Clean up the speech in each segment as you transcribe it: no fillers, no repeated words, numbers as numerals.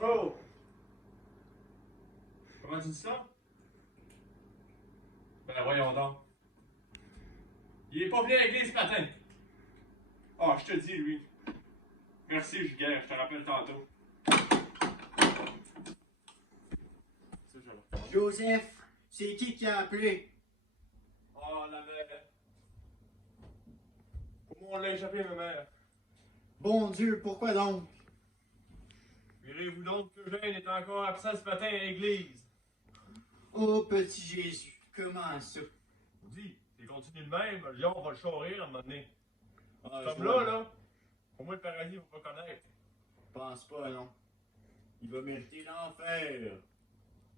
Bonjour. Comment tu dis ça? Ben voyons donc. Il est pas venu à l'église ce matin. Ah, je te dis, lui. Merci, Giguère, je te rappelle tantôt. Ça, j'avais. Joseph, c'est qui a appelé? Oh, la mère. Comment on l'a échappé, ma mère? Bon Dieu, pourquoi donc? Verrez-vous donc que Eugène est encore absent ce matin à l'église? Oh, petit Jésus, comment ça? On dit, s'il continue de même, le lion va le charrir à un moment donné. Ah, Comme je là, vois. là, au moins le paradis va pas connaître. Pense pas, non. Il va mériter l'enfer.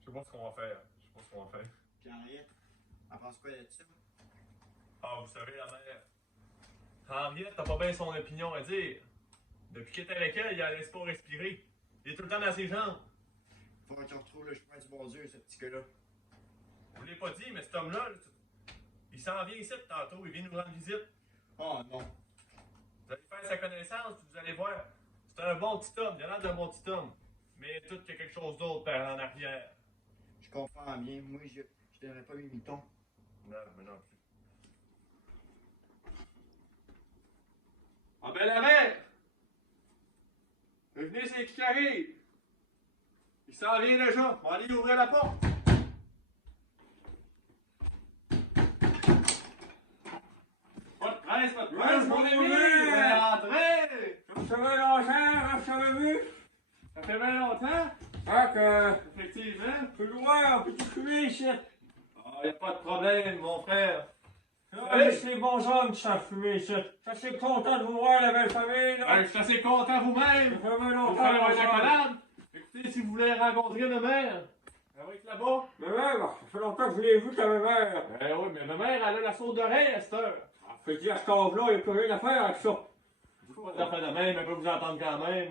Je sais pas ce qu'on va faire. Je sais pas ce qu'on va faire. Puis Henriette, elle pense quoi de ça? Ah, vous savez, la mère. Henriette, t'as pas bien son opinion à dire. Depuis qu'il est avec elle, il a laisse pas respirer. Il est tout le temps dans ses jambes. Faut que tu retrouves le chemin du bon Dieu, ce petit gars-là. Je vous l'ai pas dit, mais cet homme-là, là, il s'en vient ici tantôt, il vient nous rendre visite. Oh non. Vous allez faire sa connaissance, puis vous allez voir. C'est un bon petit homme, il a l'air d'un bon petit homme. Mais tout qu'il y a quelque chose d'autre par en arrière. Je comprends bien. Moi, je donnerais pas mes mitons. Non, mais non plus. Ah ben la mère! Venez, c'est qui arrive! Il s'en vient déjà, on va aller ouvrir la porte! Pas de presse, pas de presse, mon ami! Entrez! Ça fait longtemps, ça m'a vu. Ça fait bien longtemps? Ah, que Effectivement. plus loin, on peut tout fumer ici. Ah, y a pas de problème, mon frère. Ah, c'est les bons hommes qui savent fumer ici. Je suis content de vous voir, la belle famille, là. Ben, je suis assez content vous-même. Ça fait Pour longtemps, faire bons un hommes. accolade. Écoutez, si vous voulez rencontrer ma mère, elle va être là-bas. Mais même, ça fait longtemps que je l'ai vu, ta mère. Ben oui, mais ma mère, elle a la sourde d'oreille à cette heure. Fait dire à ce cave-là, il n'y a plus rien à faire avec ça. Pas d'affaire de même, elle peut vous entendre quand même.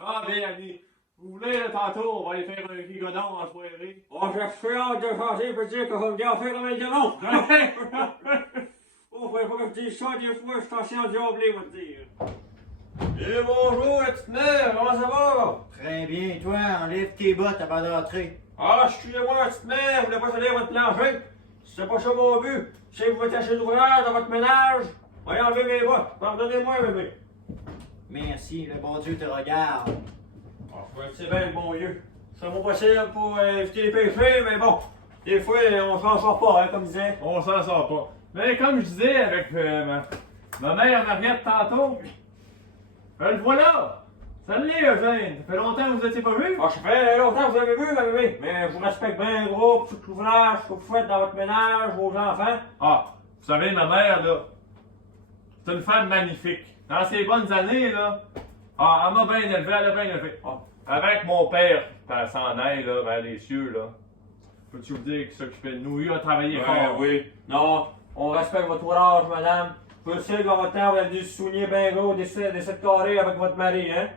Ah, bien, Annie. Vous voulez, là, tantôt, on va aller faire un rigodon en soirée. Oh, j'ai fait hâte de changer, peut dire qu'on va me dire faire comme un diamant. Oh, faudrait pas que je dise ça, des fois, je suis ancien diablé, va te dire. Eh bonjour, la petite mère, comment ça va? Très bien, toi, enlève tes bottes avant d'entrer. Ah, excusez-moi, la petite mère, vous voulez pas salir votre plancher? C'est pas ça mon but. Si vous êtes acheté d'ouvrage dans votre ménage, allez enlever mes bottes. Pardonnez-moi, bébé. Merci, le bon Dieu te regarde. C'est bien le bon Dieu. C'est pas possible pour éviter les péchés, mais bon, des fois, on s'en sort pas, hein, comme disait. On s'en sort pas. Mais comme je disais avec ma mère Mariette tantôt, le voilà! Salut Eugène! Ça fait longtemps que vous n'étiez pas vu? Ah, ça fait longtemps que vous avez vu, ma bébé, mais je vous respecte bien gros pour tout l'ouvrage que vous faites dans votre ménage, vos enfants. Ah, vous savez, ma mère, là, c'est une femme magnifique. Dans ses bonnes années, là, ah, elle m'a bien élevé, elle a bien élevé. Ah, avec mon père, elle s'en aille, là, vers les cieux, là. Peux-tu vous dire qu'il s'occupait de nous? Il a travaillé fort. Oui. Non, on respecte votre ouvrage, madame. Je sais que dans votre temps, vous avez dû se souligner bien gros des 7 carrés avec votre mari, hein?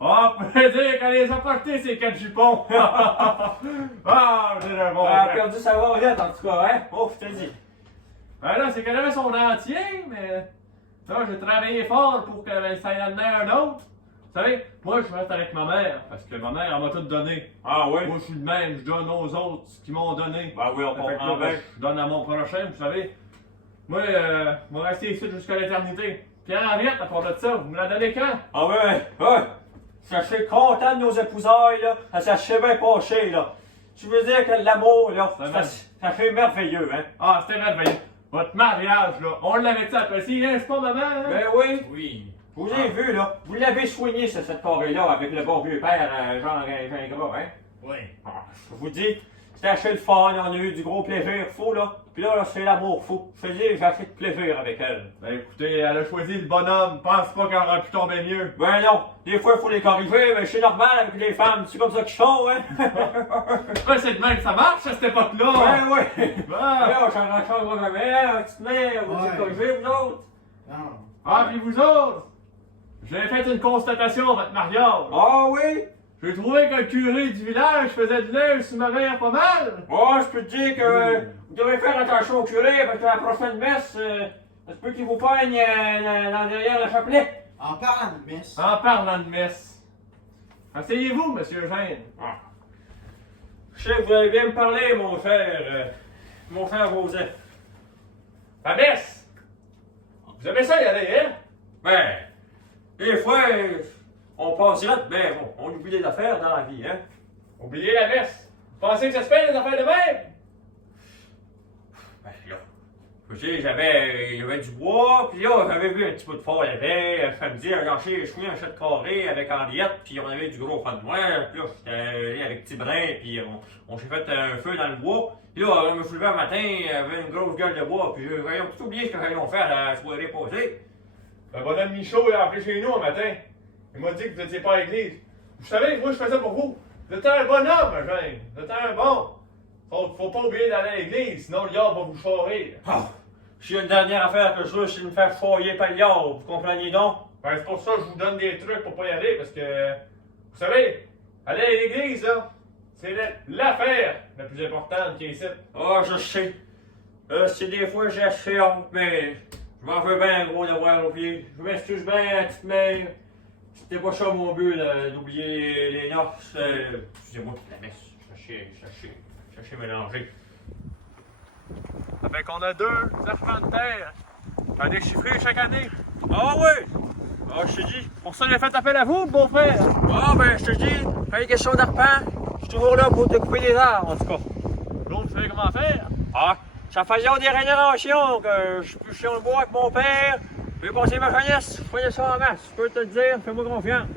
Ah, on peut dire qu'elle les a portés, ces 4 jupons. Ah, j'ai un bon Elle a frère. perdu sa variette, en tout cas, hein? Oh, je te dis. Ben là, c'est qu'elle avait son entier, mais là, j'ai travaillé fort pour que ça y en ait un autre. Vous savez, moi, je reste avec ma mère, parce que ma mère, elle m'a tout donné. Ah oui? Moi, je suis le même, je donne aux autres ce qu'ils m'ont donné. Ben oui, on Fait que comprend là, bien. je donne à mon prochain, vous savez. Moi, je vais rester ici jusqu'à l'éternité. Puis Henriette, à part de ça, vous me la donnez quand? Ah oui, oui. Sachez content de nos épousailles, là. Sachez bien penché, là. Tu veux dire que l'amour, là, ça fait merveilleux, hein? Ah, c'était merveilleux. Votre mariage, là, on l'avait-tu apprécié, hein? C'est pas maman, hein? Ben oui. Oui. Je vous ai vu, là. Vous l'avez soigné, cette carré-là, avec le bon vieux père, Jean Gras, hein? Oui. Ah, je vous dis, c'était assez le fun, on a eu du gros plaisir fou, là. Puis là, c'est l'amour fou. Je te dis, j'ai assez de plaisir avec elle. Ben écoutez, elle a choisi le bonhomme. Pense pas qu'elle aurait pu tomber mieux. Ben non, des fois, il faut les corriger, mais c'est normal avec les femmes, c'est comme ça qu'ils sont, hein? Ben c'est de même que ça marche à cette époque-là. Ben oui! Ah, Là, j'en rachète jamais, hein, petite mère, vous Ouais. êtes corrigés, vous autres? Non. ah puis vous autres, j'ai fait une constatation à votre mariage. Ah oui? J'ai trouvé que le curé du village faisait de l'œil sur ma mère pas mal. Oh, je peux te dire que vous devez faire attention au curé, parce que la prochaine messe, ça se peut qu'il vous poigne dans derrière le chapelet. En parle, miss. En parlant de messe, Asseyez-vous, monsieur Gênes. Ah. Je sais que vous allez bien me parler, mon cher Joseph. La messe! Vous aimez ça y aller, hein? Ben, des fois, on passe là, ben bon, on oublie des affaires dans la vie, hein. Oubliez la messe. Vous pensez que ça se fait, les affaires de même? Ben là, tu sais, il y avait du bois, puis là, j'avais vu un petit peu de fort la veille, samedi, je fouillé un chat carré avec Henriette, puis on avait du gros fan de noir, puis là, j'étais allé avec Tibrin, puis on s'est fait un feu dans le bois. Puis là, je me suis levé un matin, il y avait une grosse gueule de bois, puis j'ai tout oublié ce que j'allais faire la soirée passée. Le bonhomme Michaud est appelé chez nous un matin. Il m'a dit que vous n'étiez pas à l'église. Vous savez, moi je fais ça pour vous. Vous êtes un bonhomme, Gênes. Vous êtes un bon. Faut pas oublier d'aller à l'église, sinon le diable va vous chorer. Ah, j'ai une dernière affaire que je veux, c'est de me faire choyer par le diable, vous comprenez donc? Ben, c'est pour ça que je vous donne des trucs pour pas y aller, parce que, vous savez, aller à l'église, là, c'est l'affaire la plus importante qui est ici. Ah, je sais. C'est des fois j'ai assez honte, mais je m'en veux bien gros d'avoir oublié. Je m'excuse bien, petite mère. C'était pas ça mon but d'oublier les noces. Excusez-moi, la messe. Cherchez mélanger. Ça fait qu'on a 2 serpents de terre à déchiffrer chaque année. Ah oui! Ah, je te dis. Pour ça, j'ai fait appel à vous, beau frère. Ah, ben, je te dis, quand il y a question d'arpent, je suis toujours là pour te couper des arbres, en tout cas. L'autre, vous savez comment faire? Ah, ça faisait des générations que je suis sur le bois avec mon père. J'ai passé ma jeunesse, je faisais ça en masse. Je peux te le dire, fais-moi confiance.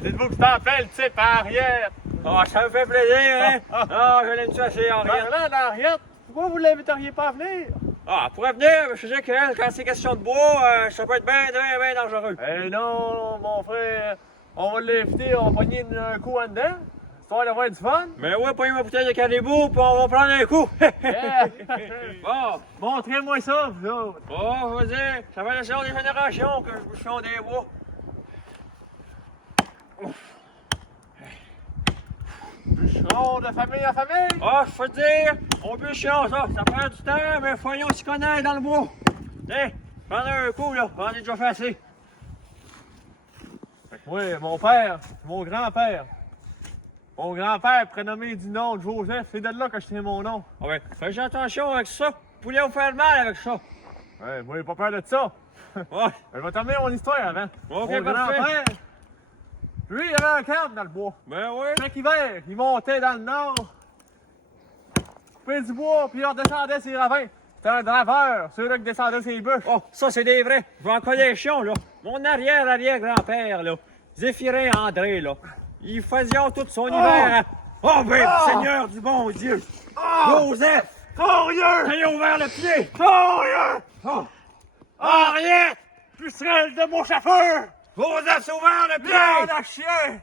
Dites-vous que c'est en plein le type à Henriette. Ah, ça me fait plaisir, hein? Ah, je l'aime-tu assez, Henriette. Parlant d'Henriette, pourquoi vous l'inviteriez pas à venir? Ah, pour venir, je sais que quand c'est question de bois, ça peut être bien dangereux. Eh non, mon frère, on va l'inviter, on va pogner un coup en dedans, histoire d'avoir du fun. Mais ouais, pogner ma bouteille de caribou, puis on va prendre un coup. Yeah. Bon, Montrez-moi ça, vous autres. bon, je veux dire, ça fait la saison des générations que je bouchon des bois. Bûcheron de famille en famille. Ah, je peux te dire, on bûchon, ça prend du temps, mais faut s'y connaître dans le bois. Tiens, prends un coup, là, j'en ai déjà fait assez. Oui, mon père, mon grand-père. Mon grand-père, prénommé du nom de Joseph, c'est de là que je tiens mon nom. Ah ouais, fais attention avec ça, vous pourriez vous faire mal avec ça. Ouais, moi, j'ai pas peur de ça. Ouais, Je vais terminer mon histoire avant. ok, Mon parfait. grand-père, lui, il avait un camp dans le bois. Ben ouais. Chaque hiver, il montait dans le nord, coupait du bois, puis il redescendait ses ravins. C'était un draveur, ceux-là qui descendaient ses bûches. Oh, ça c'est des vrais. Je vais en connaître un chion, là. Mon arrière-arrière-grand-père, là. Zéphirin André, là. Il faisait tout son hiver. Oh, ben, Seigneur du bon Dieu. Joseph! Glorieux! T'as ouvert le pied! Glorieux! Oh! Henriette! Pucerelle de mon chauffeur! Joseph s'est ouvert le Viens, pied! la chien!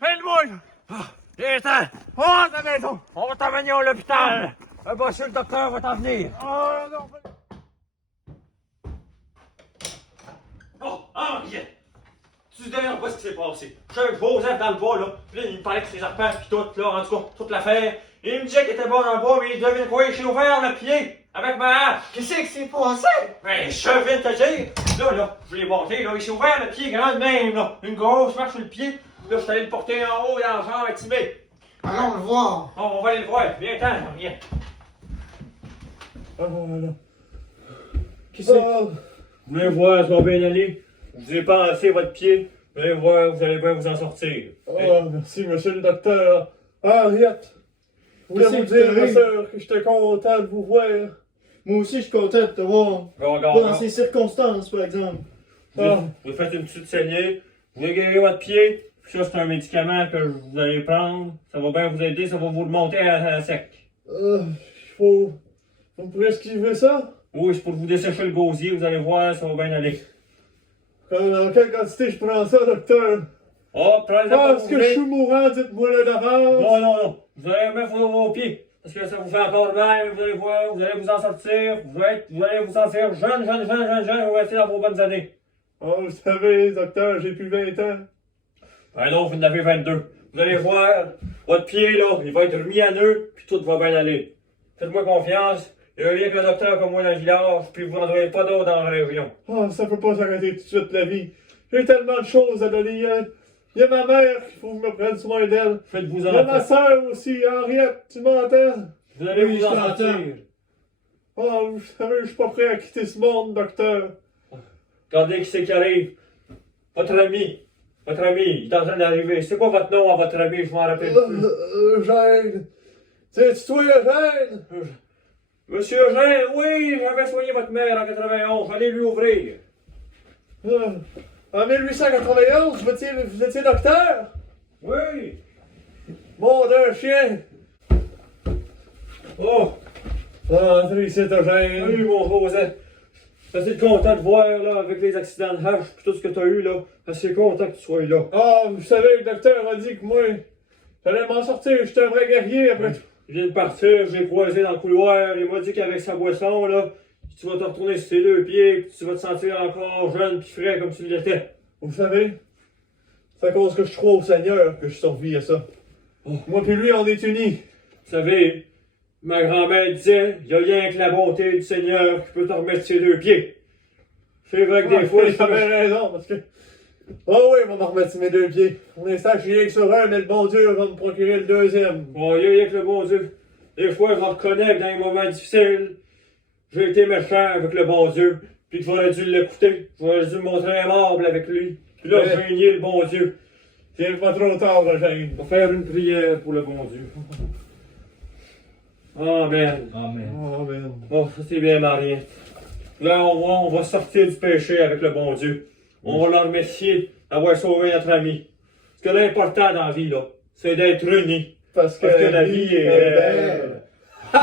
Fais-le-moi! Viens-t'en! Oh, ta maison! On va t'emmener à l'hôpital! Un bosseux, le docteur va t'en venir! Oh, non! Oh, Henriette! Tu sais d'ailleurs pas ce qui s'est passé. Je suis avec Joseph dans le bois, là. Puis là, il me parlait de ses arpents, pis tout, là, en tout cas, toute l'affaire. Il me disait qu'il était bon dans le bois, mais il devine quoi, il s'est ouvert le pied avec ma hache. Qu'est-ce que c'est passé? Ben, je viens de te dire. Là, je l'ai monté, là, il s'est ouvert le pied grand de même, là. Une grosse marche sur le pied. Là, je suis allé le porter en haut dans le genre avec Tibé. Allons le voir. Bon, on va aller le voir. Viens-t'en, viens. Oh, là. Qu'est-ce que c'est? Vous voulez voir, ça va bien aller. Je vous ai pensé votre pied. Vous allez voir, vous allez bien vous en sortir. Oh, merci, monsieur le docteur. Henriette, je voulais vous dire, ma soeur, que j'étais content de vous voir. Moi aussi, je suis content de te voir. Pas dans ces circonstances, par exemple. Vous faites une petite saignée, vous allez guérir votre pied. Ça, c'est un médicament que vous allez prendre. Ça va bien vous aider, ça va vous remonter à sec. Faut me prescrivez ça? Oui, c'est pour vous dessécher le gosier, vous allez voir, ça va bien aller. Dans quelle quantité je prends ça, docteur? Oh, prenez-le Est-ce que je suis mourant? Dites-moi-le d'avance. Non. Vous allez mettre vos pieds. Parce que ça vous fait encore mal, vous allez voir, vous allez vous en sortir. Vous allez vous sentir jeune, vous restez dans vos bonnes années. Oh, vous savez, docteur, j'ai plus 20 ans. Ben non, vous en avez 22. Vous allez voir, votre pied, là, il va être remis à nœud, puis tout va bien aller. Faites-moi confiance. Il y a un lien avec un docteur comme moi dans le village, puis vous n'en aurez pas d'autres dans la région. Oh, ça peut pas s'arrêter tout de suite, la vie. J'ai tellement de choses à donner. Il y a ma mère qu'il faut que je me prenne soin d'elle. Faites-vous Il y a ma en. soeur aussi, Henriette, tu m'entends? Vous allez Oui, vous en je t'entends. sortir. Oh, vous savez, je suis pas prêt à quitter ce monde, docteur. Regardez qui c'est qui arrive. Votre ami. Votre ami, il est en train d'arriver. C'est quoi votre nom à votre ami? Je m'en rappelle plus. Eugène. C'est toi, Eugène? Monsieur Eugène, oui, j'avais soigné votre mère en 91. Allez lui ouvrir. En 1891, vous étiez docteur? Oui. Mon d'un chien. Oh, Entrez ici, Eugène. oui, mon Rosette. Assez content de voir, là, avec les accidents de hache et tout ce que t'as eu, là. Assez content que tu sois là. Ah, vous savez, le docteur a dit que moi, j'allais m'en sortir, j'étais un vrai guerrier après. Je viens de partir, j'ai croisé dans le couloir, il m'a dit qu'avec sa boisson, là, tu vas te retourner sur tes deux pieds, puis tu vas te sentir encore jeune puis frais comme tu l'étais. Vous savez, c'est à cause que je crois au Seigneur que je survis à ça. Oh. Moi puis lui, on est unis. Vous savez, ma grand-mère disait, il y a rien que la bonté du Seigneur qui peut te remettre sur deux pieds. C'est vrai que des fois, il avait raison, parce que... Ah oui, on va me remettre sur mes deux pieds. Pour l'instant, je suis rien que sur un, mais le bon Dieu va me procurer le deuxième. Bon, il y a rien que le bon Dieu. Des fois, je reconnais que dans les moments difficiles, j'ai été méchant avec le bon Dieu, puis que j'aurais dû l'écouter. J'aurais dû me montrer aimable avec lui. Puis là, Ouais. j'ai nié le bon Dieu. C'est pas trop tard, Eugène. On va faire une prière pour le bon Dieu. Amen. Amen. Oh, man. Oh, ça c'est bien, Marie. Là, on va sortir du péché avec le bon Dieu. On va leur remercier d'avoir sauvé notre ami. Parce que l'important dans la vie, là, c'est d'être unis. Parce que la vie est belle. belle.